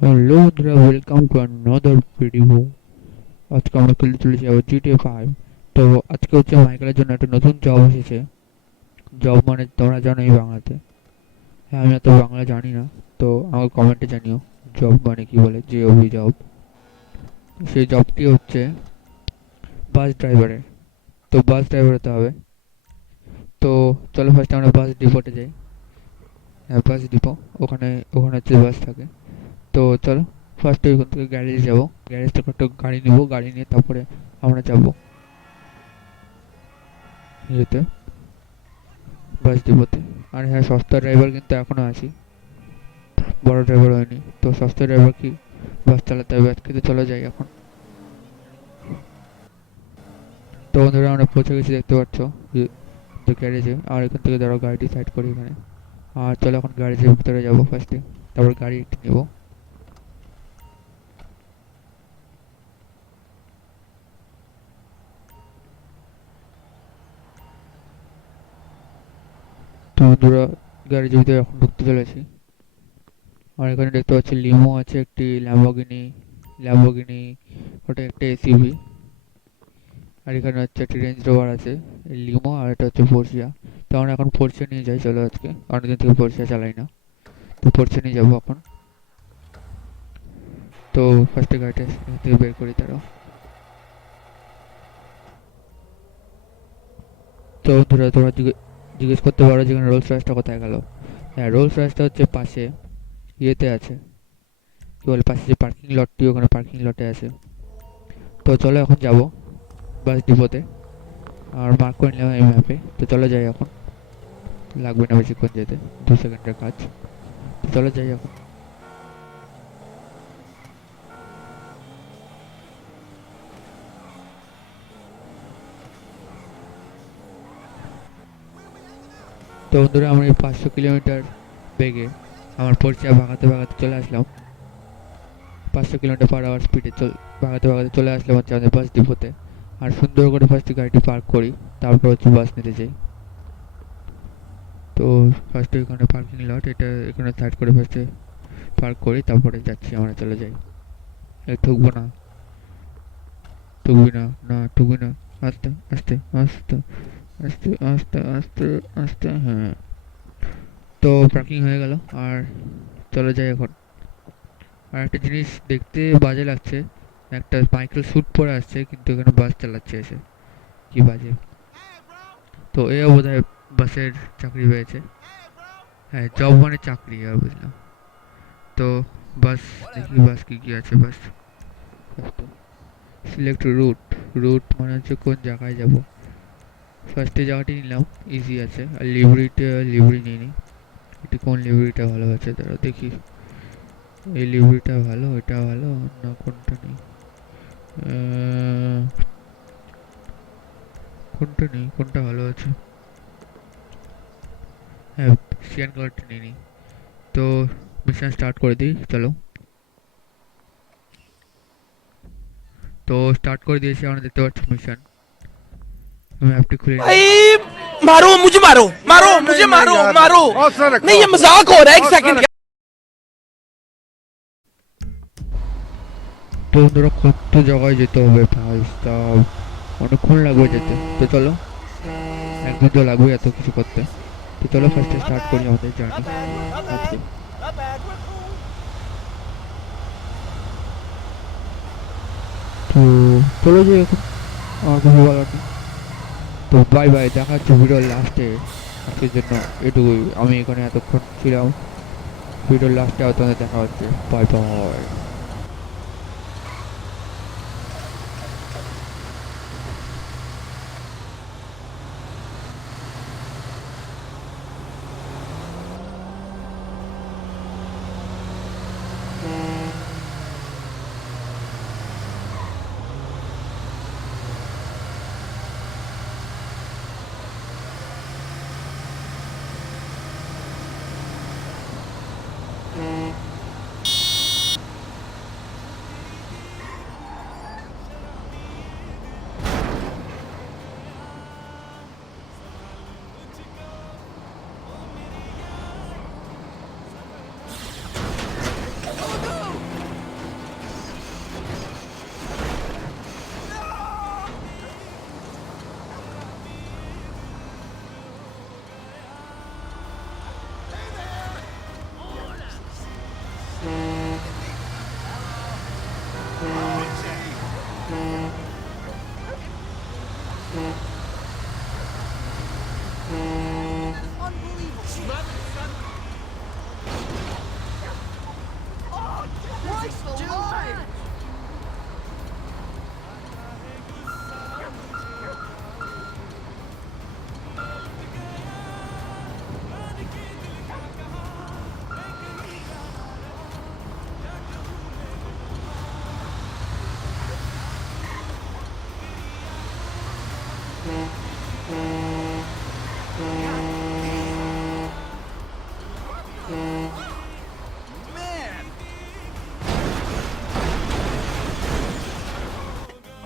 Hello বন্ধুরা, welcome to another video. আজকে আমরা খেলতে চলেছি আবার GTA 5। তো আজকে হচ্ছে মাইকেলের জন্য একটা নতুন জব এসেছে। জব মানে তোমরা জানোই বাংলাতে। হ্যাঁ, আমি এত বাংলা জানি না, তো আমাকে কমেন্টে জানিও জব মানে কি বলে, জব। জব, সেই জবটি হচ্ছে বাস ড্রাইভারের। তো বাস ড্রাইভার হতে হবে। তো চলো ফার্স্ট আমরা বাস ডিপোতে যাই। হ্যাঁ, বাস ডিপো, ওখানে ওখানে হচ্ছে বাস থাকে। তো চলো ফার্স্টে ওইখান থেকে গ্যারেজ যাবো। গ্যারেজ থেকে একটা গাড়ি নেবো, গাড়ি নিয়ে তারপরে আমরা যাবো ইয়েতে, বাস ডিপোতে। আর হ্যাঁ, সস্তা ড্রাইভার কিন্তু এখনো আছি, বড় ড্রাইভার হয়নি। তো সস্তা ড্রাইভার কি বাস চালাতে হবে আজকে। তো চলো যাই এখন। তো বন্ধুরা, আমরা পৌঁছে গেছি, দেখতে পাচ্ছ তো গ্যারেজে। আর এখান থেকে ধরো গাড়িটি সাইড করি এখানে। আর চলো এখন গ্যারেজের ভিতরে যাবো ফার্স্টে, তারপর গাড়ি একটু নেবো। তো বন্ধুরা, গ্যারেজের ভিতরে এখন ঢুকতে চলেছি। আর এখানে দেখতে পাচ্ছি লিমো আছে, একটি ল্যাম্বরগিনি, ওটা একটা এসইউভি। আর এখানে হচ্ছে একটা রেঞ্জ রোভার আছে, লিমো, আর এটা হচ্ছে পোরশিয়া। তো আমরা এখন পোরশিয়া নিয়ে যাই চলো আজকে, অনেকদিন থেকে পোরশিয়া চালাই না। তো পোরশিয়া নিয়ে যাবো এখন। তো ফার্স্টে গাড়িটা এখান থেকে বের করি তারও। তো বন্ধুরা, তোমরা জিজ্ঞেস করতে পারো যেখানে রোলস রয়েসটা কোথায় গেল। হ্যাঁ, রোলস রয়েসটা হচ্ছে পাশে ইয়েতে আছে, কি বলে, পাশে যে পার্কিং লটটি, ওখানে পার্কিং লটে আছে। তো চলো এখন যাবো বাস ডিপোতে। আর মার্ক করে নিলাম এই ম্যাপে। তো চলো যাই এখন, লাগবে না বেশিক্ষণ যেতে, 2 সেকেন্ডের কাজ। তো চলো যাই এখন। তো বন্ধুরা, আমরা এই 500 কিলোমিটার বেগে আমার পরিচয় ভাগাতে ভাগাতে চলে আসলাম। 500 কিলোমিটার/আওয়ার স্পিডে ভাগাতে ভাগাতে চলে আসলাম হচ্ছে আমাদের বাস ডিপোতে। আর সুন্দর করে ফার্স্টে গাড়িটি পার্ক করি, তারপর হচ্ছে বাস নিতে যাই। তো ফার্স্টে এখানে পার্কিং লট, এটা এখানে সাইড করে ফার্স্টে পার্ক করি, তারপরে যাচ্ছি আমরা, চলে যাই। ঠুকবো না, ঠুকবি না, না ঠুকবি না। আস্তে আস্তে আস্তে আস্তে আস্তে আস্তে আস্তে, হ্যাঁ। তো পার্কিং হয়ে গেল, আর চলে যাই এখন। আর একটা জিনিস দেখতে বাজে লাগছে, একটা মাইকেল স্যুট পরে আসছে কিন্তু এখানে বাস চালাচ্ছে এসে, কি বাজে। তো এও বোধহয় বাসের চাকরি পেয়েছে। হ্যাঁ, জব মানে চাকরি, আর বুঝলাম। তো বাস, দেখি বাস কি কি আছে। বাস সিলেক্ট রুট, রুট মানে হচ্ছে কোন জায়গায় যাব। ফার্স্টে জায়গাটি নিলাম, ইজি আছে। আর লিভারি নিয়ে নিই। এটি কোন লিভারিটা ভালো আছে, তারা দেখি। এই লিভারিটা ভালো, এটা ভালো, না কোনটা নেই। কোনটা নেই, কোনটা ভালো আছে। হ্যাঁ, সিয়ান কালারটা নিয়ে নিই। তো মিশন স্টার্ট করে দিই চলো। তো স্টার্ট করে দিয়েছি, আমরা দেখতে পাচ্ছি মিশন। আমি অ্যাপটি খুলে নিই। भाई मारो मुझे मारो मारो मुझे मारो मारो नहीं ये मजाक हो रहा है एक सेकंड का তো বন্ধুরা, কত জায়গায় যেতে হবে ভাই সাব, অনেকক্ষণ লাগবে যেতে। তো চলো, একদিন তো লাগবে এত কিছু করতে। তো চলো ফার্স্টে স্টার্ট করি আমাদের জার্নি আজকে। তো চলো যে এখন, আমার কথা বলার নেই। তো বাই বাই, দেখা হচ্ছে ভিডিওর লাস্টে। আজকের জন্য এটুকুই, আমি এখানে এতক্ষণ ছিলাম। ভিডিওর লাস্টে তোমাদের দেখা হচ্ছে, bye bye.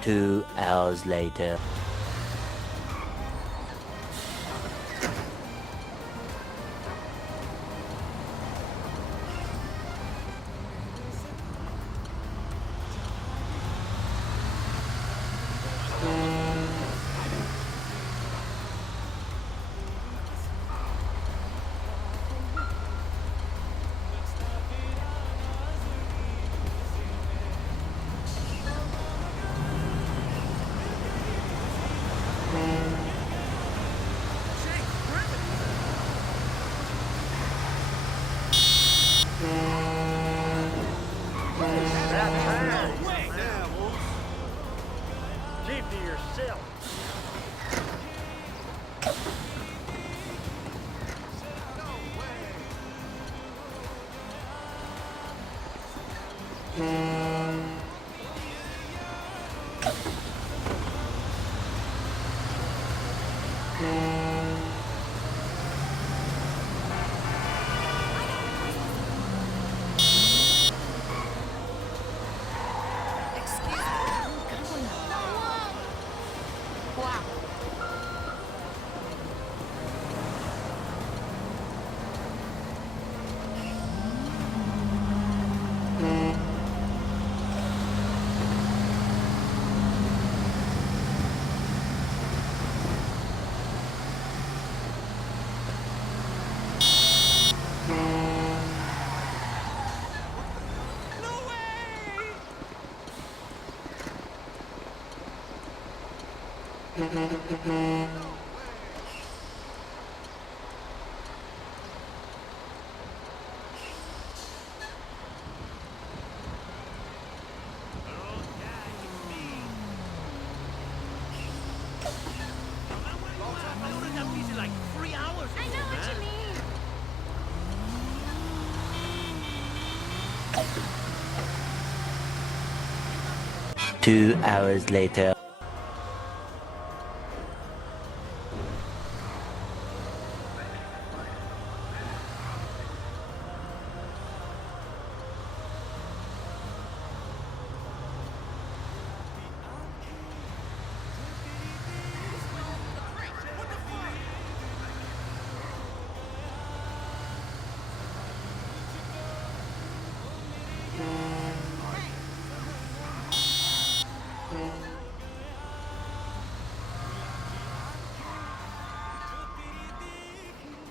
Two hours later. Keep to yourself. Like 3 hours. I know what you mean. 2 hours later.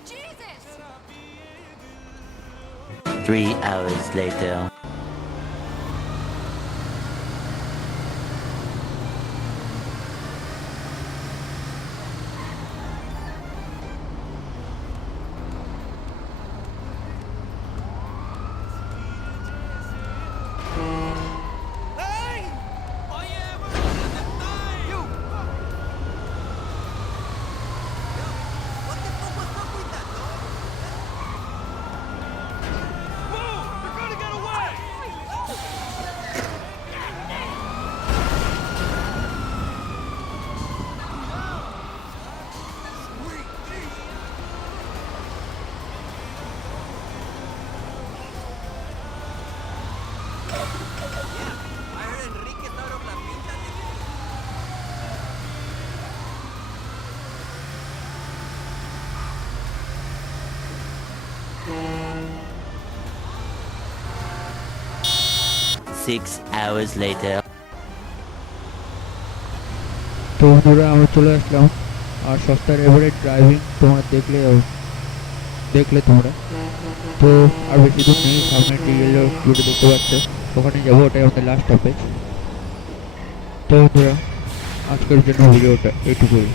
Jesus! 3 hours later. Six hours later. তো বন্ধুরা আমরা চলে আসলাম আর সস্তার এভারেজ ড্রাইভিং তোমরা দেখলে তোমরা তো আর বেশি দূর নেই, সামনে ডিএলও ভিডিও দেখতে পাচ্ছ, ওখানে যাবো, ওটাই আমাদের লাস্ট স্টপেজ। তো বন্ধুরা আজকের জন্য ভিডিওটা এইটুকুই,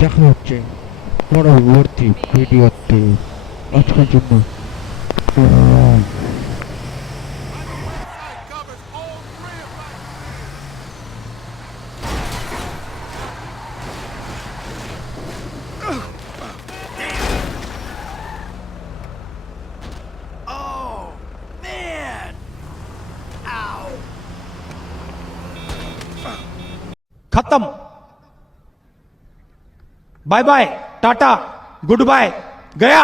দেখা হচ্ছে পরবর্তী ভিডিওতে আজকের জন্য खत्म bye bye tata goodbye गया